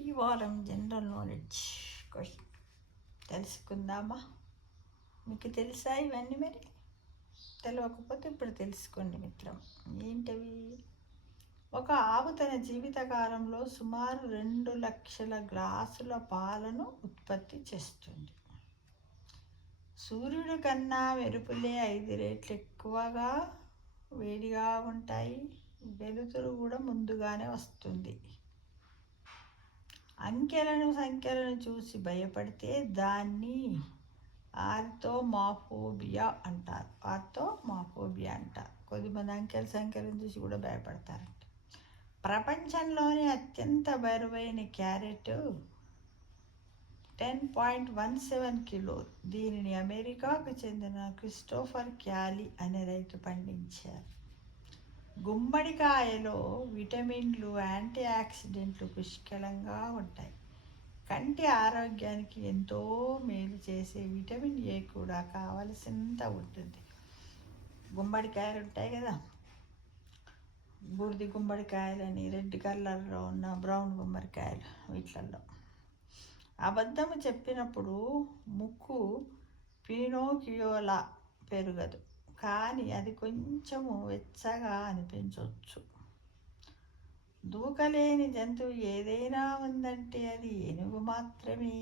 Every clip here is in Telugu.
ఈ వారం జనరల్ నాలెడ్జ్ క్వశ్చన్ తెలుసుకుందామా? మీకు తెలుసా ఇవన్నీ? మరి తెలియకపోతే ఇప్పుడు తెలుసుకోండి మిత్రం. ఏంటవి? ఒక ఆవు తన జీవితకాలంలో సుమారు 2 లక్షల గ్లాసుల పాలను ఉత్పత్తి చేస్తుంది. సూర్యుడి కన్నా మెరుపులే 5 రెట్లు ఎక్కువగా వేడిగా ఉంటాయి. వెలుతురు కూడా ముందుగానే వస్తుంది. సంఖ్యలను చూసి భయపడితే దాన్ని ఆర్థోమాఫోబియా అంటారు. కొద్దిమంది సంఖ్యలను చూసి కూడా భయపడతారంట. ప్రపంచంలోని అత్యంత బరువైన క్యారెట్ 10.17 కిలోలు. దీనిని అమెరికాకు చెందిన క్రిస్టోఫర్ క్యాలీ అనే రైతు పండించారు. గుమ్మడికాయలో విటమిన్లు, యాంటీ ఆక్సిడెంట్లు పుష్కలంగా ఉంటాయి. కంటి ఆరోగ్యానికి ఎంతో మేలు చేసే విటమిన్ ఏ కూడా కావలసినంత ఉంటుంది. గుమ్మడికాయలు ఉంటాయి కదా, బూడిది గుమ్మడికాయలని, రెడ్ కలర్లో ఉన్న బ్రౌన్ గుమ్మడికాయలు, వీటిల్లో అబద్ధము చెప్పినప్పుడు ముక్కు పినోకియోలా పెరగదు, కానీ అది కొంచెము వెచ్చగా అనిపించవచ్చు. దూకలేని జంతువు ఏదైనా ఉందంటే అది ఏనుగు మాత్రమే.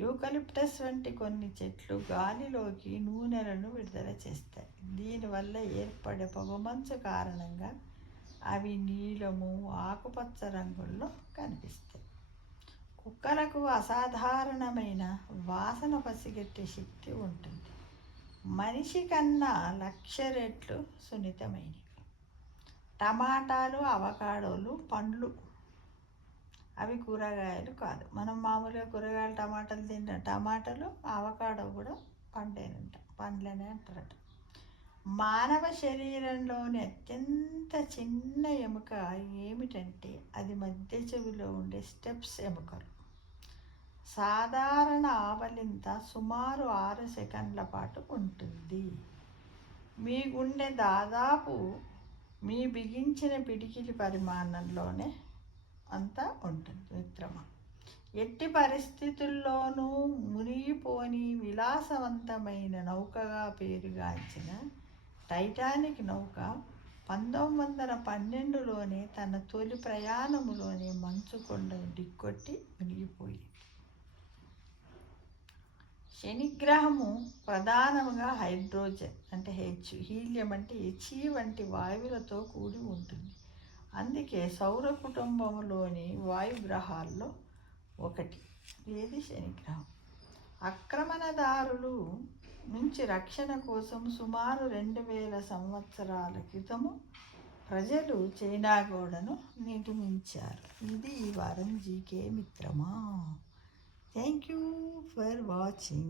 యూకలిప్టస్ వంటి కొన్ని చెట్లు గాలిలోకి నూనెలను విడుదల చేస్తాయి. దీనివల్ల ఏర్పడే పొగమంచు కారణంగా అవి నీలము, ఆకుపచ్చ రంగుల్లో కనిపిస్తాయి. కుక్కలకు అసాధారణమైన వాసన పసిగట్టే శక్తి ఉంటుంది. మనిషి కన్నా 1,00,000 రెట్లు సున్నితమైనవి. టమాటాలు, అవకాడోలు పండ్లు, అవి కూరగాయలు కాదు. మనం మామూలుగా కూరగాయలు టమాటాలు తింటాం. టమాటాలు, అవకాడో కూడా పండ్లనే అంటారట. మానవ శరీరంలోని అత్యంత చిన్న ఎముక ఏమిటంటే అది మధ్య చెవిలో ఉండే స్టెప్స్ ఎముకలు. సాధారణ ఆవలింత సుమారు 6 సెకండ్ల పాటు ఉంటుంది. మీ గుండె దాదాపు మీ బిగించిన పిడికిలి పరిమాణంలోనే అంతా ఉంటుంది మిత్రమా. ఎట్టి పరిస్థితుల్లోనూ మునిగిపోని విలాసవంతమైన నౌకగా పేరుగాంచిన టైటానిక్ నౌక 1912లోనే తన తొలి ప్రయాణములోనే మంచు కొండను ఢీకొట్టి మునిగిపోయింది. శనిగ్రహము ప్రధానంగా హైడ్రోజన్ అంటే హీలియం అంటే హెచ్ వంటి వాయువులతో కూడి ఉంటుంది. అందుకే సౌర కుటుంబంలోని వాయుగ్రహాల్లో ఒకటి ఏది శనిగ్రహం. ఆక్రమణదారులు నుంచి రక్షణ కోసం సుమారు 2000 సంవత్సరాల క్రితము ప్రజలు చైనా గోడను నిర్మించారు. ఇది ఈ వారం జీకే మిత్రమా. Thank you for watching.